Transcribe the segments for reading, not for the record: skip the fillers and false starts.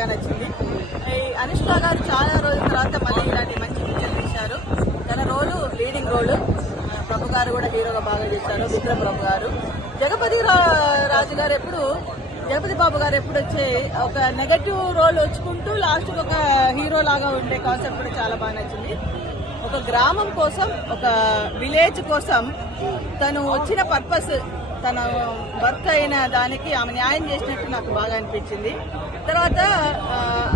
బాగా నచ్చింది. ఈ అనుష్క గారు చాలా రోజుల తర్వాత మళ్ళీ ఇలాంటి మంచి పిక్చర్ తీశారు. తన రోలు లీడింగ్ రోలు. ప్రభు గారు కూడా హీరోగా బాగా చేశారు. విక్రమ్ ప్రభు గారు. జగపతి బాబు గారు ఎప్పుడు వచ్చే ఒక నెగటివ్ రోల్ వచ్చుకుంటూ లాస్ట్ ఒక హీరో లాగా ఉండే కాన్సెప్ట్ కూడా చాలా బాగా నచ్చింది. ఒక గ్రామం కోసం, ఒక విలేజ్ కోసం తను వచ్చిన పర్పస్, తన వర్క్ అయిన దానికి ఆమె న్యాయం చేసినట్టు నాకు బాగా అనిపించింది. తర్వాత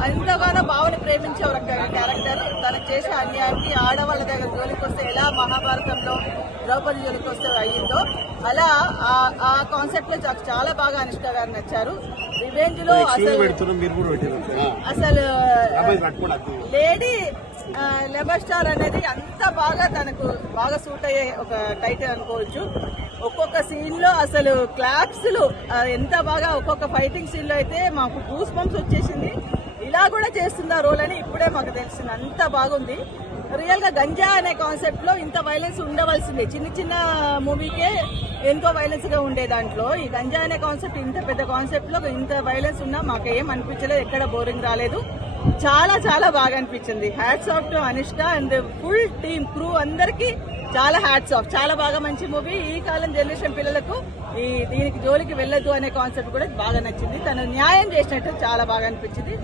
ఎంతగానో బావని ప్రేమించే ఒక క్యారెక్టర్ తనకు చేసే అన్యాయానికి ఆడవాళ్ళ దగ్గర జోలికి వస్తే ఎలా మహాభారతంలో ద్రౌపది జోలికి వస్తే అయ్యిందో అలా ఆ కాన్సెప్ట్ లో చాలా బాగా అనుష్క గారు నచ్చారు. రివెంజ్ లో అసలు లేడీ లెబర్ స్టార్ అనేది అంత బాగా తనకు బాగా సూట్ అయ్యే ఒక టైటిల్ అనుకోవచ్చు. ఒక్కొక్క సీన్ లో అసలు క్లాప్స్ లు ఎంత బాగా, ఒక్కొక్క ఫైటింగ్ సీన్ లో అయితే మాకు గూస్ బంప్స్ వచ్చేసింది. ఇలా కూడా చేస్తుందా రోల్ అని ఇప్పుడే మాకు తెలిసింది. అంత బాగుంది. రియల్ గా గంజా అనే కాన్సెప్ట్ లో ఇంత వైలెన్స్ ఉండవలసిందే. చిన్న చిన్న మూవీకే ఎంతో వైలెన్స్ గా ఉండే దాంట్లో ఈ గంజా అనే కాన్సెప్ట్, ఇంత పెద్ద కాన్సెప్ట్ లో ఇంత వైలెన్స్ ఉన్నా మాకేం అనిపించలేదు. ఎక్కడ బోరింగ్ రాలేదు. చాలా చాలా బాగా అనిపించింది. Hats off to Anushka and full team crew అందరికి చాలా హ్యాట్స్ ఆఫ్. చాలా బాగా మంచి మూవీ. ఈ కాలం జనరేషన్ పిల్లలకు దీనికి జోలికి వెళ్ళొద్దు అనే కాన్సెప్ట్ కూడా బాగా నచ్చింది. తను న్యాయం చేసినట్టు చాలా బాగా అనిపించింది.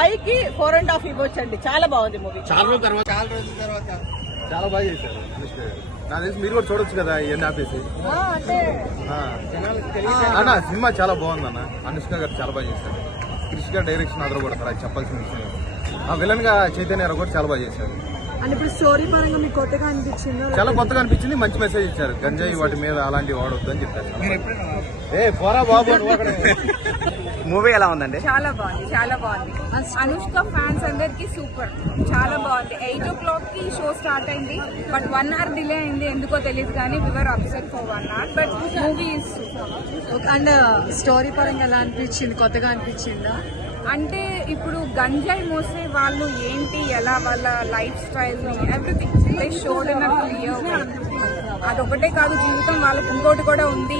5 కి 4.5 ఇవ్వచ్చండి. చాలా బాగుంది మూవీ. చాలా రోజుల తర్వాత చాలా బాగా చేశారు అనుష్క గారు. నాకు తెలిసి మీరు కూడా చూడొచ్చు కదా ఇవన్నీ ఆపేసి. అన్న సినిమా చాలా బాగుంది అన్న. అనుష్క గారు చాలా బాగా చేశారు. క్రిష్ గారు డైరెక్షన్ అదరగొడతారు, అది చెప్పాల్సిన విషయం. విలన్ గా చైతన్య కూడా చాలా బాగా చేశారు. అంటే ఇప్పుడు స్టోరీ పరంగా మీకు కొత్తగా అనిపించింది? చాలా కొత్తగా అనిపించింది. మంచి మెసేజ్ ఇచ్చారు. గంజాయి వాటి మీద అలాంటివి వాడవద్దు అని చెప్పారు. పోరా బాబు. మూవీ ఎలా ఉందండి? చాలా బాగుంది, చాలా బాగుంది. అనుష్క ఫ్యాన్స్ అందరికి సూపర్, చాలా బాగుంది. 8 o'clock కి షో స్టార్ట్ అయింది, బట్ 1 hour డిలే అయింది. ఎందుకో తెలియదు కానీ viewer upset for 1 hour, but movie is super. And story పరంగా ఎలా అనిపించింది? కొత్తగా అనిపించిందా? అంటే ఇప్పుడు గంజాయి మోసే వాళ్ళు ఏంటి, ఎలా వాళ్ళ life style, everything they showed in a clear way. అదొకటే కాదు, జీవితం వాళ్ళకి ఇంకోటి కూడా ఉంది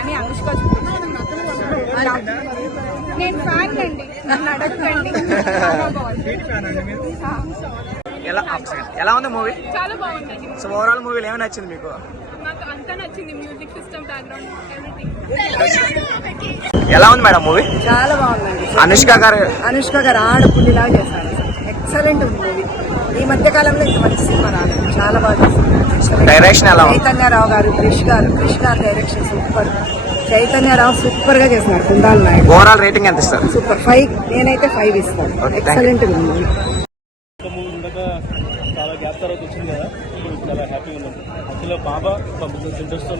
అని అనుష్క చూపించారు. నేను ఫ్యాన్ అండి, నన్ను అడగండి. ఎలా ఉంది మూవీ? చాలా బాగుందండి. సో ఓవరాల్ మూవీలో ఏమైనా నచ్చింది మీకు? నాకు అంతా నచ్చింది. Music system, background, everything. ఎలా ఉంది మేడం మూవీ? చాలా బాగుందండి. అనుష్క గారు ఆడపుల్లిలాగా చేశారు. ఎక్సలెంట్ ఉంది మూవీ. ఈ మధ్య కాలంలో ఇంత మంచి సినిమా రాలేదు. చాలా బాగా చేశారు. డైరెక్షన్ ఎలా ఉంది? చైతన్యరావు గారు, క్రిష్ గారు డైరెక్షన్ సూపర్. చైతన్యరావు సూపర్ గా చేస్తున్నారు. కుందాల్ నాయుడు. ఓవరాల్ రేటింగ్ ఎంత ఇస్తారు? సూపర్. 5. నేనైతే 5 ఇస్తాను. ఎక్సలెంట్ ఉంది మూవీ. చాలా గ్యాప్ తర్వాత వచ్చింది కదా, చాలా హ్యాపీగా ఉన్నాం. అందులో బాబా ఇంట్రెస్ట్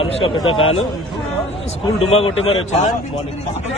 అనుష్క పెద్ద ఫ్యాన్. స్కూల్ డుమ్మా కొట్టి మరి వచ్చింది మార్నింగ్.